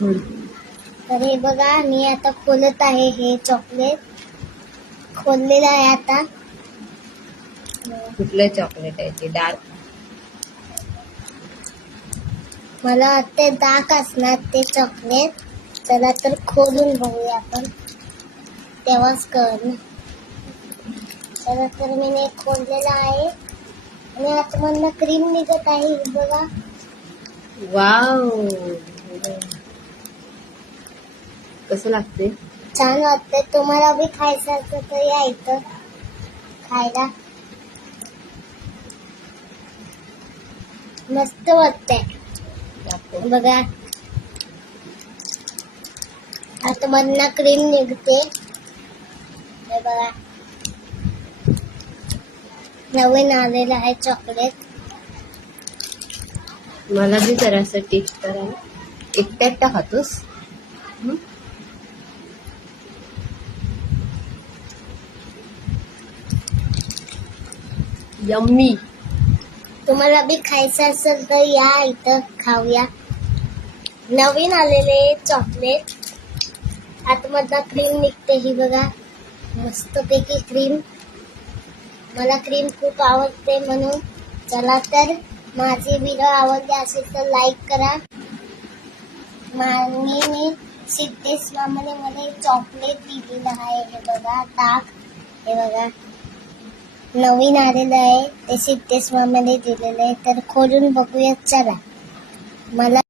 तर हे बघा, मी आता खोलत आहे. हे चॉकलेट खोललेलं आहे आता. कुठलं चॉकलेट आहे ते? डार्क? मला वाटते डार्क असणार ते चॉकलेट. चला तर खोलून बघूया आपण, तेव्हाच कळलं. चला तर मी खोललेलं आहे आणि आतमधनं क्रीम निघत आहे. हे बघा, वाव, कसं लागते? छान वाटतंय. तुम्हाला बी खायचं असलं तर या इथं खायला. मस्त वाटतंय. बघा, आतमधनं क्रीम निघते. हे बघा, नवीन आलेलं आहे चॉकलेट. मला बी जरासं टेस्ट करा. एकटा एकटा खातोस? यम्मी. तुम्हाला बी खायचं असेल तर या इथं खाऊया. नवीन आलेले चॉकलेट, आतमधनं क्रीम निघते. ही बघा, मस्तपैकी क्रीम. मला क्रीम खूप आवडते म्हणून. चला तर, माझी व्हिडिओ आवडली असेल तर लाईक करा. मी सिद्धेश मामाने मला चॉकलेट दिलेलं आहे. हे बघा, ताक. हे बघा, नवीन आलेलं आहे ते सिद्धेश मामाने दिलेलं आहे. तर खोलून बघूया. चला, मला